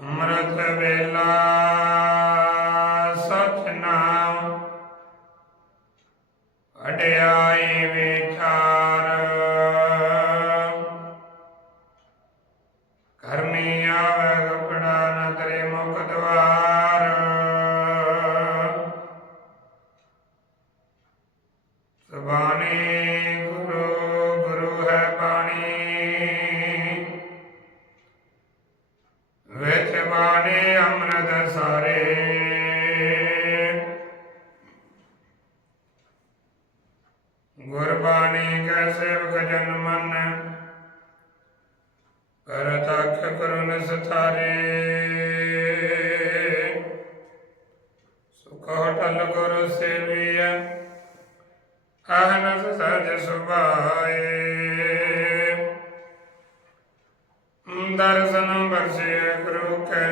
ਅੰਮ੍ਰਿਤ ਵੇਲਾ ਸਤਨਾਮ ਅਡਿਆਈ ਵਿਚਾਰ। ਕਰਮੀ ਆਵੇ ਕਪੜਾ ਨ ਤੇਰੇ ਮੁਖ ਦਵਾਰ ਕੈ ਸੇਵਕ ਜਨ ਮਨ। ਕਰ ਤਖ ਕਰੁਨ ਸਥਾਰੇ ਸੁਖ ਗੁਰ ਸੇਵੀਐ, ਅਹਨਸ ਸਜ ਸੁਭਾਏ। ਦਰਸ਼ਨ ਬਰਸੇ ਗੁਰੂ ਕੈ,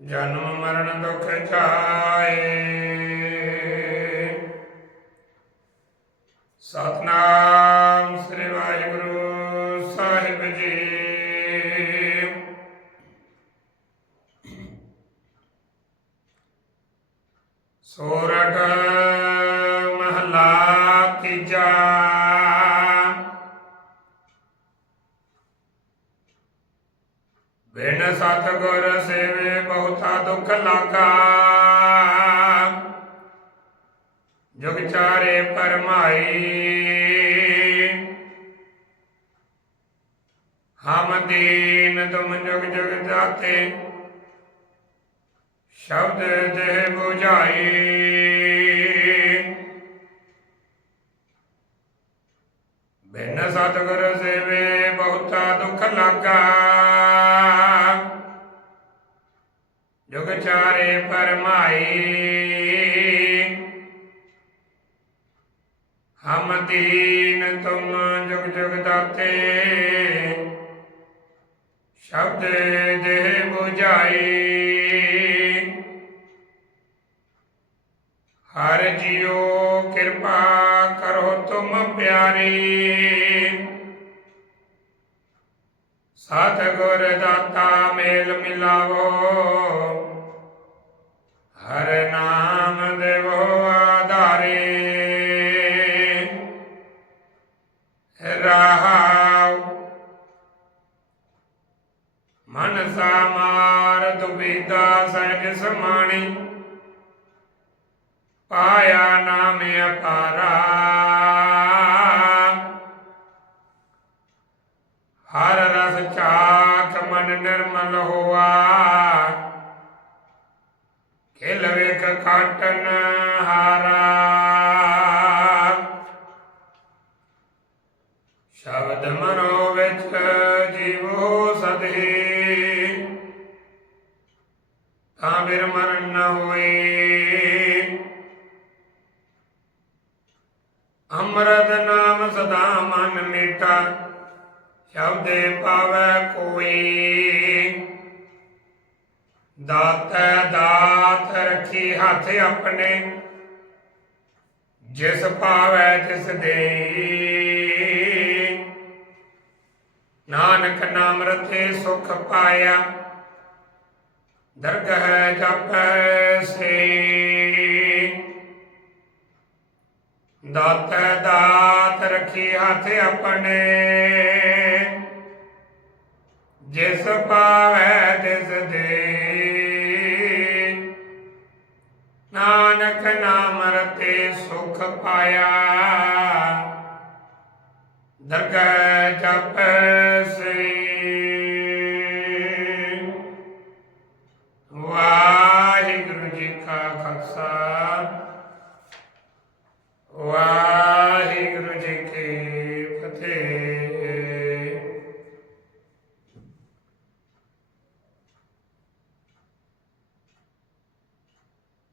ਜਨਮ ਮਰਨ ਦੁਖ ਜਾਏ। ਸਤਨਾਮ। ਵਾਹਿਗੁਰੂ ਸਾਹਿਬ ਜੀ ਸੋਰਠ ਮਹਲਾ ਤੀਜਾ ਬਿਨ ਸਤਗੁਰ ਸੇਵੇ ਬਹੁਤਾ ਦੁਖ ਲਾਗਾ ਜੁਗ ਚਾਰੇ ਪਰਮਾਈ ਹਮ ਦੀਨ ਤੁਮ ਜੁਗ ਜੁਗ ਜਾਤੇ। ਸ਼ਬਦ ਦੇ 부ਝਾਈ ਬਿਨ ਸਤਗੁਰ ਸੇਵੇ ਬਹੁਤਾ ਦੁਖ ਲਾਗਾ। ਜੁਗ ਚਾਰੇ ਪਰਮਾਈ। ਹਮ ਦੀਨ ਤੁਮ ਜੁਗ ਜੁਗ ਦਾਤੇ ਸ਼ਬਦ ਦੇਹ 부ਝਾਈ ਹਰ ਜੀਓ ਕਿਰਪਾ ਕਰੋ ਤੁਮ ਪਿਆਰੀ। ਸਤਿਗੁਰ ਦਾਤਾ ਮੇਲ ਮਿਲਾਵੋ। ਹਰ ਨਾਮ ਮਨ ਸਾਮਾਰ ਦੁਬਿਦਾ ਸਹਿਜ ਸਮਾਣੀ। ਪਾਇਆ ਨਾਮ ਅਪਾਰਾ। ਹਰ ਰਸ ਚਾਖ ਮਨ ਨਿਰਮਲ ਹੋਆ। ਖੇਲ ਵੇਖ ਕਾਟਨ ਹਾਰਾ। ਸ਼ਬਦ ਮਨੋ ਵਿੱਚ ਜੀਵੋ। ਤਾਂ ਬਿਰ ਮਰਨ ਨ ਹੋਏ। ਅੰਮ੍ਰਿਤ ਨਾਮ ਸਦਾ ਮਨ ਮੀਠਾ ਸ਼ਬਦੇ ਪਾਵੈ ਕੋਈ। ਦਾਤੈ ਦਾਤ ਰੱਖੀ ਹੱਥ ਆਪਣੇ, ਜਿਸ ਪਾਵੈ ਤਿਸ ਦੇ। ਨਾਨਕ ਨਾਮ ਰਤੇ ਸੁਖ ਪਾਇਆ ਦਰਗਹ ਜਪੈ ਸੇ। ਦਾਤੈ ਦਾਤ ਰੱਖੀ ਹੱਥ ਆਪਣੇ। ਜਿਸ ਪਾਵੈ ਤਿਸ ਦੇ। ਨਾਨਕ ਨਾਮ ਰਤੇ ਸੁਖ ਪਾਇਆ। ਦਰਗਹ ਜਪੈ Sir.